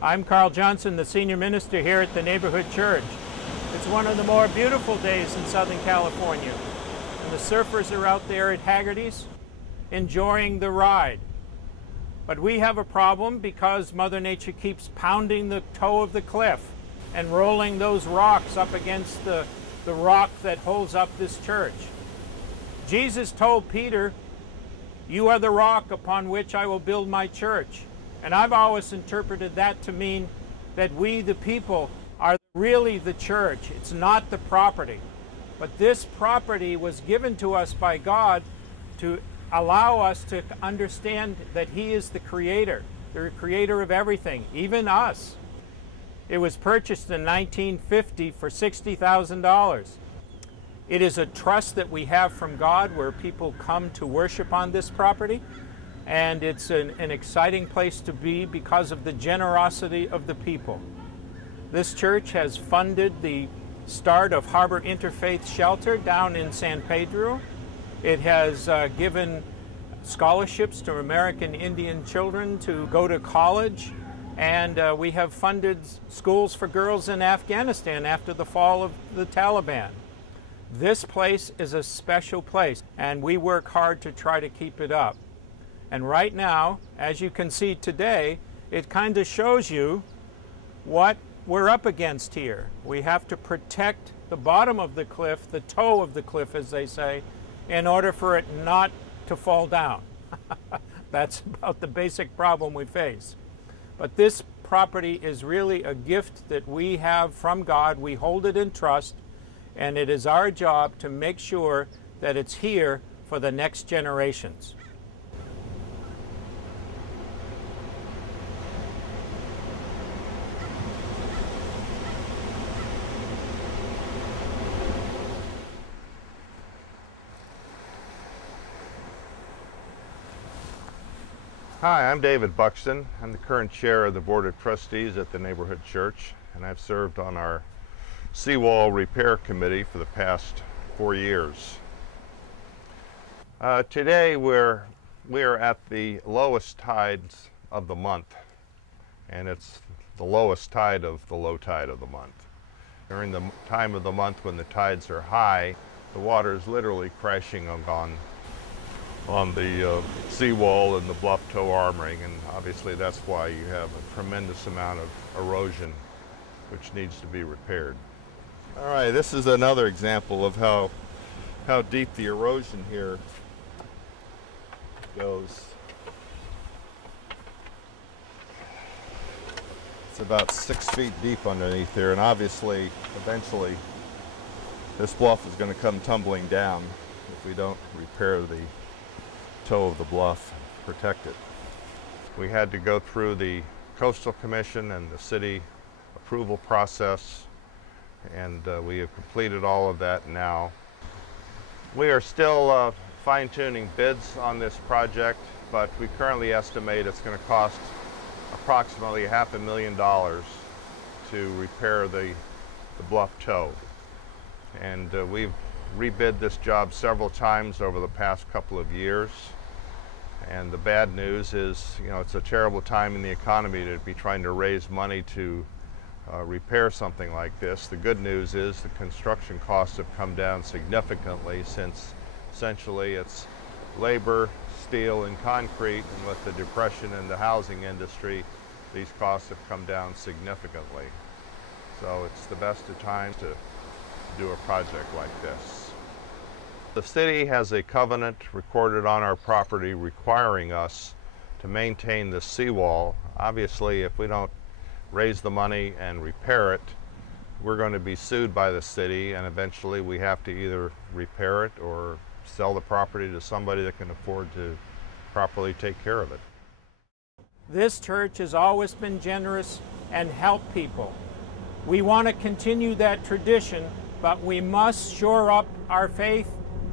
I'm Carl Johnson, the senior minister here at the neighborhood church. It's one of the more beautiful days in Southern California, and the surfers are out there at Haggerty's enjoying the ride. But we have a problem because Mother Nature keeps pounding the toe of the cliff and rolling those rocks up against the rock that holds up this church. Jesus told Peter, "You are the rock upon which I will build my church." And I've always interpreted that to mean that we, the people, are really the church. It's not the property. But this property was given to us by God to allow us to understand that He is the creator of everything, even us. It was purchased in 1950 for $60,000. It is a trust that we have from God where people come to worship on this property. And it's an exciting place to be because of the generosity of the people. This church has funded the start of Harbor Interfaith Shelter down in San Pedro. It has given scholarships to American Indian children to go to college. And we have funded schools for girls in Afghanistan after the fall of the Taliban. This place is a special place, and we work hard to try to keep it up. And right now, as you can see today, it kind of shows you what we're up against here. We have to protect the bottom of the cliff, the toe of the cliff, as they say, in order for it not to fall down. That's about the basic problem we face. But this property is really a gift that we have from God. We hold it in trust, and it is our job to make sure that it's here for the next generations. Hi, I'm David Buxton. I'm the current chair of the Board of Trustees at the Neighborhood Church, and I've served on our seawall repair committee for the past 4 years. Today we are at the lowest tides of the month, and it's the lowest tide of the low tide of the month. During the time of the month when the tides are high, the water is literally crashing on the seawall and the bluff toe armoring, and obviously that's why you have a tremendous amount of erosion which needs to be repaired. All right, this is another example of how deep the erosion here goes. It's about 6 feet deep underneath here, and obviously eventually this bluff is going to come tumbling down if we don't repair the toe of the bluff, protect it. We had to go through the Coastal Commission and the city approval process, and we have completed all of that now. We are still fine-tuning bids on this project, but we currently estimate it's going to cost approximately $500,000 to repair the bluff toe. And we've rebid this job several times over the past couple of years. And the bad news is, it's a terrible time in the economy to be trying to raise money to repair something like this. The good news is the construction costs have come down significantly, since essentially it's labor, steel, and concrete, and with the depression in the housing industry, these costs have come down significantly. So it's the best of times to do a project like this. The city has a covenant recorded on our property requiring us to maintain the seawall. Obviously, if we don't raise the money and repair it, we're going to be sued by the city, and eventually we have to either repair it or sell the property to somebody that can afford to properly take care of it. This church has always been generous and helped people. We want to continue that tradition, but we must shore up our faith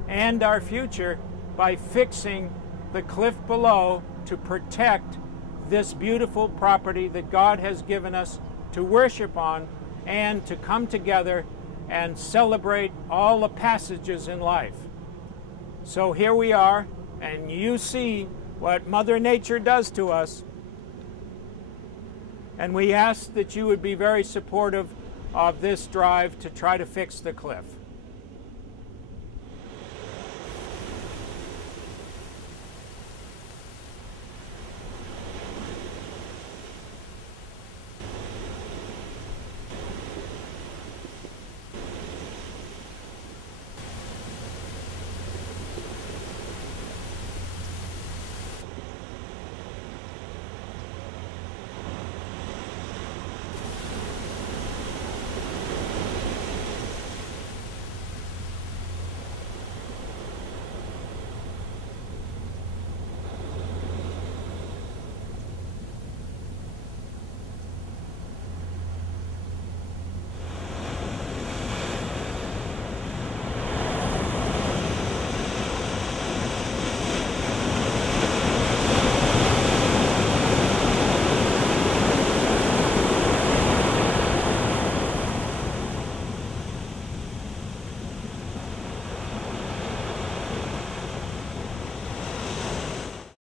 and our future by fixing the cliff below to protect this beautiful property that God has given us to worship on and to come together and celebrate all the passages in life. So here we are, and you see what Mother Nature does to us. And we ask that you would be very supportive of this drive to try to fix the cliff.